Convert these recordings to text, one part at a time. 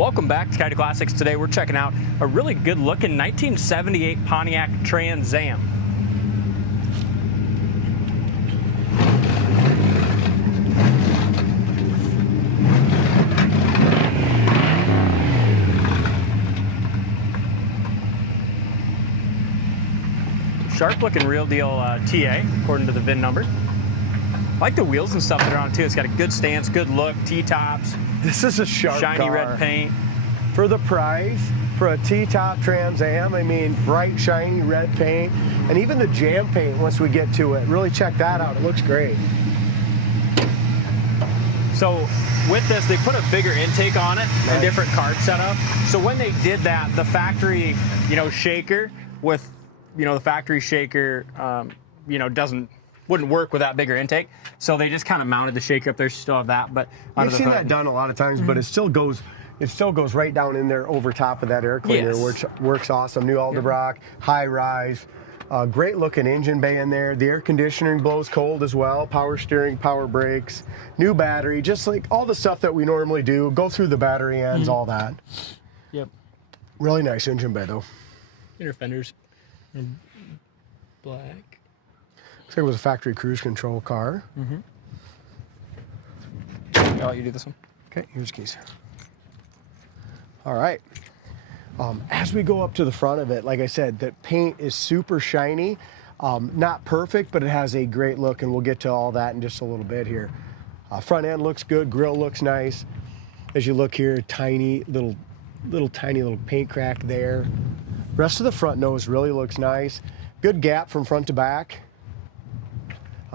Welcome back to Coyote Classics. Today we're checking out a really good looking 1978 Pontiac Trans Am. Sharp looking real deal TA according to the VIN number. I like the wheels and stuff that are on it too. It's got a good stance, good look, T-tops. This is a sharp shiny car. red paint. For the price, for a T-top Trans Am, I mean, bright, shiny red paint, and even the jam paint once we get to it. Really check that out. It looks great. So with this, they put a bigger intake on it, Nice. a different card setup. So when they did that, the factory, shaker with, the factory shaker, wouldn't work with that bigger intake. So they just kind of mounted the shaker up there. Still have that, but I've seen that done a lot of times, but it still goes right down in there over top of that air cleaner, Yes. which works awesome. New Alderbrock, high rise, great looking engine bay in there. The air conditioning blows cold as well. Power steering, power brakes, new battery, just like all the stuff that we normally do. Go through the battery ends, all that. Yep. Really nice engine bay though. Inner fenders are black. Looks like it was a factory cruise control car. I'll let you do this one. Okay, here's keys. All right. As we go up to the front of it, like I said, the paint is super shiny. Not perfect, but it has a great look, and we'll get to all that in just a little bit here. Front end looks good. Grille looks nice. As you look here, tiny little paint crack there. Rest of the front nose really looks nice. Good gap from front to back.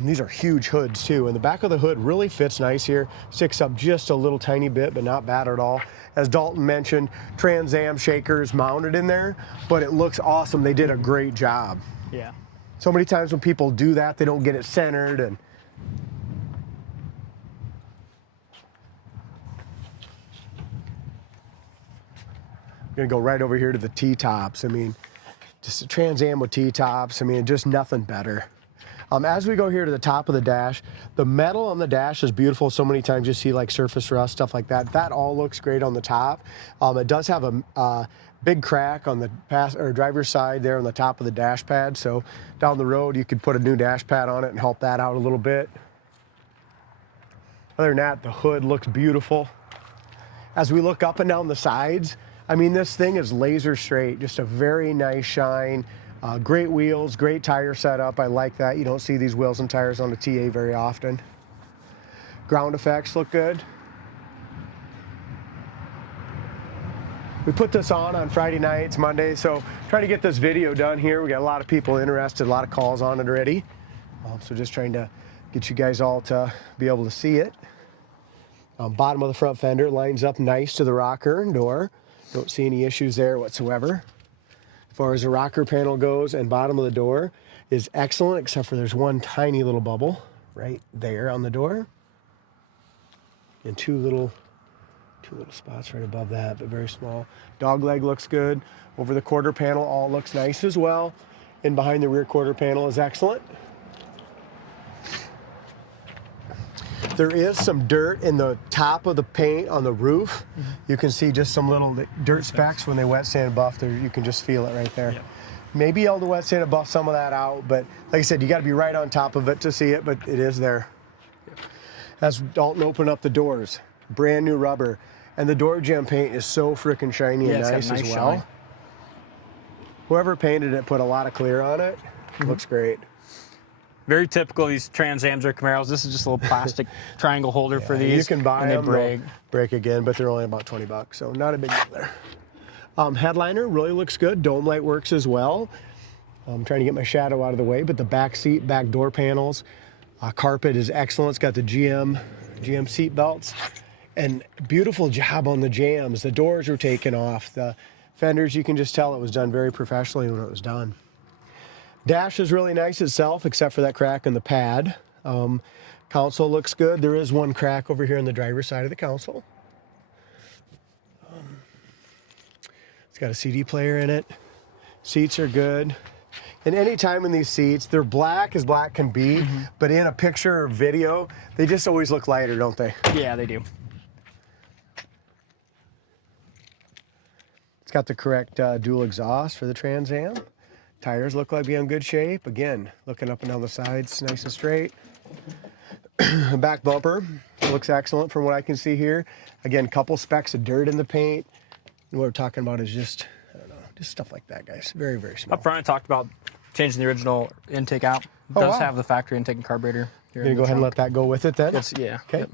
These are huge hoods too, and the back of the hood really fits nice here. Sticks up just a little tiny bit, but not bad at all. As Dalton mentioned, Trans Am shakers mounted in there, but it looks awesome. They did a great job. Yeah. So many times when people do that, they don't get it centered. And I'm gonna go right over here to the T-tops. I mean, just a Trans Am with T-tops. I mean, just nothing better. As we go here to the top of the dash, the metal on the dash is beautiful. So many times you see like surface rust, stuff like that. That all looks great on the top. It does have a big crack on the driver's side there on the top of the dash pad. So down the road, you could put a new dash pad on it and help that out a little bit. Other than that, the hood looks beautiful. As we look up and down the sides, I mean, this thing is laser straight, just a very nice shine. Great wheels, great tire setup. I like that. You don't see these wheels and tires on the TA very often. Ground effects look good. We put this on Friday nights, Monday, so trying to get this video done here. We got a lot of people interested, a lot of calls on it already. So just trying to get you guys all to be able to see it. Bottom of the front fender lines up nice to the rocker and door. Don't see any issues there whatsoever. As far as the rocker panel goes, and bottom of the door is excellent, except for there's one tiny little bubble right there on the door. And two little spots right above that, but very small. Dog leg looks good. Over the quarter panel, all looks nice as well. And behind the rear quarter panel is excellent. There is some dirt in the top of the paint on the roof. You can see just some little dirt specks when they wet sand buff there. You can just feel it right there. Yep. Maybe able to wet sand and buff some of that out, but like I said, you got to be right on top of it to see it, but it is there. Yep. As Dalton opened up the doors, brand new rubber, and the door gem paint is so freaking shiny and nice as well. Shine. Whoever painted it put a lot of clear on it. Looks great. Very typical of these Trans Ams or Camaros. This is just a little plastic triangle holder for these. You can buy them, break. Break again, but they're only about 20 bucks, so not a big deal there. Headliner really looks good. Dome light works as well. I'm trying to get my shadow out of the way, but the back seat, back door panels, carpet is excellent. It's got the GM seat belts, and beautiful job on the jams. The doors are taken off. The fenders, you can just tell it was done very professionally when it was done. Dash is really nice itself, except for that crack in the pad. Console looks good. There is one crack over here on the driver's side of the console. It's got a CD player in it. Seats are good. And anytime in these seats, they're black as black can be, but in a picture or video, they just always look lighter, don't they? Yeah, they do. got the correct dual exhaust for the Trans Am. Tires look like they're in good shape. Again, looking up and down the sides, nice and straight. Back bumper looks excellent from what I can see here. Again, couple specks of dirt in the paint. And what we're talking about is just, I don't know, just stuff like that, guys. Very, very small. Up front, I talked about changing the original intake out. It does have the factory intake and carburetor. You're gonna go ahead and let that go with it then? Yeah. Okay. Yep.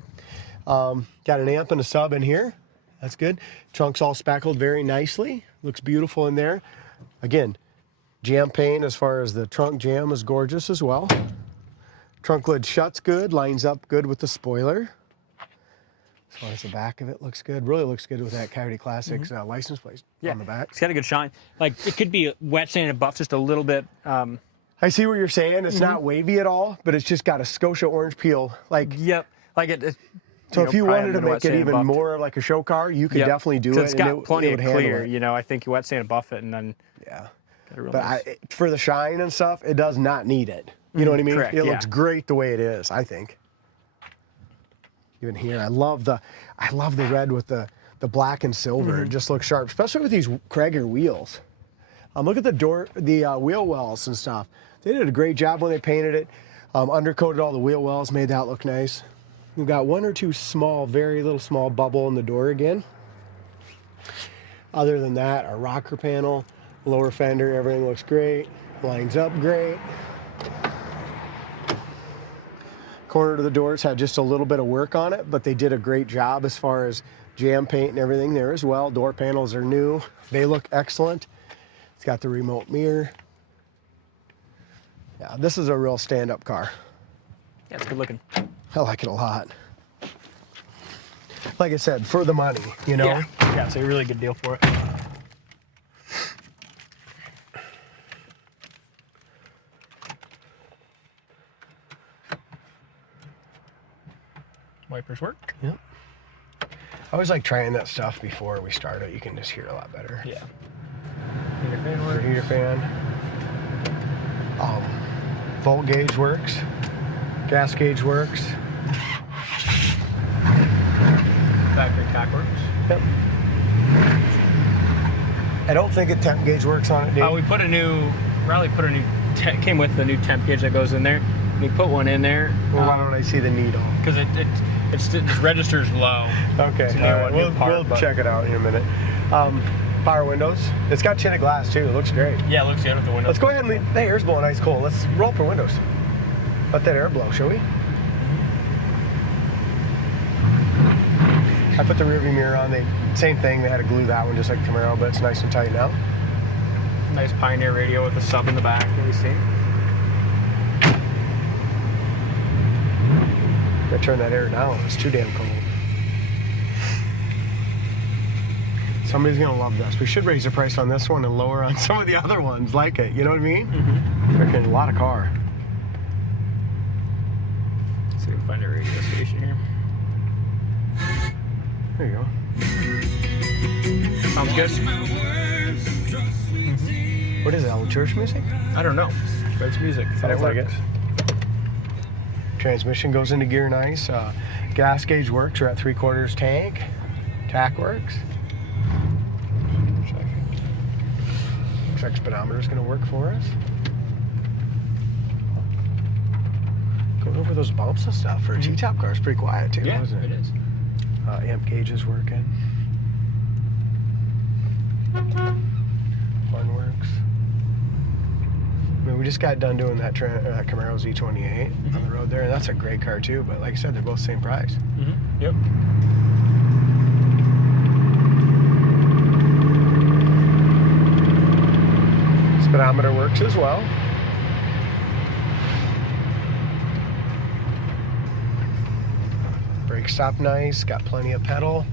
Got an amp and a sub in here. That's good. Trunk's all spackled very nicely. Looks beautiful in there. Again, jam pane as far as the trunk jam is gorgeous as well. Trunk lid shuts good, lines up good with the spoiler. As far as the back of it looks good. Really looks good with that Coyote Classics license plate on the back. It's got a good shine. Like, it could be wet sanded buff just a little bit. I see what you're saying. It's not wavy at all, but it's just got a Scotia orange peel. Like, yep. Like it so if you wanted to make it even more like a show car, you could definitely do it. It's got plenty of clear. It. You know, I think you wet sand and buff it, and then for the shine and stuff, it does not need it. You know what I mean? Correct, it looks great the way it is, I think. Even here, I love the red with the black and silver. It just looks sharp, especially with these Krager wheels. Look at the wheel wells and stuff. They did a great job when they painted it. Undercoated all the wheel wells, made that look nice. We've got one or two small, very little small bubble in the door again. Other than that, our rocker panel, lower fender, everything looks great. Lines up great. Corner to the doors had just a little bit of work on it, but they did a great job as far as jam paint and everything there as well. Door panels are new. They look excellent. It's got the remote mirror. Yeah, this is a real stand-up car. Yeah, it's good looking. I like it a lot. Like I said, for the money, you know? Yeah, it's a really good deal for it. Wipers work. Yep. I always like trying that stuff before we start it. You can just hear a lot better. Yeah. Heater fan works. Heater fan. Volt gauge works. Gas gauge works. Factory tack works. Yep. I don't think a temp gauge works on it, Dave. Riley put a new, came with the new temp gauge that goes in there. And he put one in there. Well, why don't I see the needle? Because it registers low. Okay, all right. We'll check it out in a minute. Power windows. It's got tinted glass too. It looks great. Yeah, it looks good with the windows. Let's go ahead and leave. Hey, air's blowing nice cold. Let's roll up our windows. Let that air blow, shall we? I put the rearview mirror on. Same thing. They had to glue that one just like Camaro, but it's nice and tight now. Nice Pioneer radio with a sub in the back. Can you see? Gotta turn that air down. It's too damn cold. Somebody's gonna love this. We should raise the price on this one and lower on some of the other ones like it. You know what I mean? Freaking a lot of car. Let's see if we can find a radio station here. There you go. Sounds good. What is that? Old church music? I don't know, but it's music. Sounds like it. Transmission goes into gear nice. Gas gauge works. We're at 3/4 tank. Tack works. Looks like speedometer is going to work for us. Going over those bumps and stuff for a T-top car is pretty quiet too, isn't it? It is. Amp gauge is working. Horn works. I mean, we just got done doing that Camaro Z28 on the road there, and that's a great car too. But like I said, they're both the same price. Yep. Speedometer works as well. Brake stop nice, got plenty of pedal.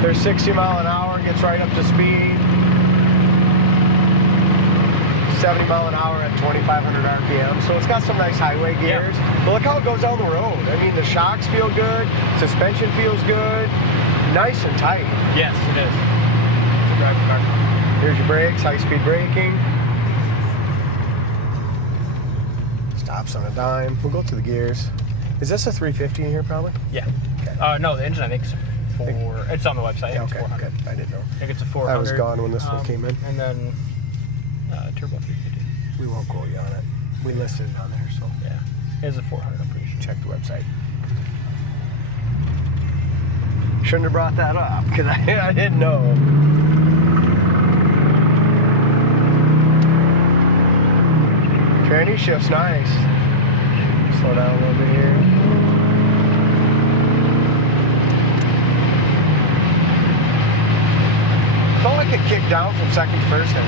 There's 60 mile an hour, gets right up to speed. 70 mile an hour at 2,500 RPM. So it's got some nice highway gears. But look how it goes down the road. I mean, the shocks feel good. Suspension feels good. nice and tight. Yes, it is. It's a driving car. Here's your brakes, high-speed braking. Stops on a dime. We'll go through the gears. Is this a 350 in here, probably? Yeah. Okay. No, the engine I think is it's on the website. Yeah, It's okay, 400. good. I didn't know. I think it's a 400. I was gone when this one came in. And then turbo 350. We won't quote you on it. We listed it on there, so Yeah, it is a 400. I'm pretty sure. check the website. Shouldn't have brought that up because I didn't know. Tranny shift's nice. Slow down a little bit here. Felt like it kicked down from second to first there,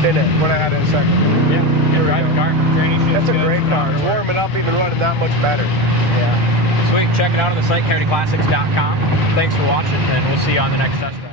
didn't it? When I had it in second. Yeah, good driving car. Tranny shift. That's a great car. It's warming up, even running that much better. Yeah. Sweet. Check it out on the site, coyoteclassics.com. Thanks for watching, and we'll see you on the next test drive.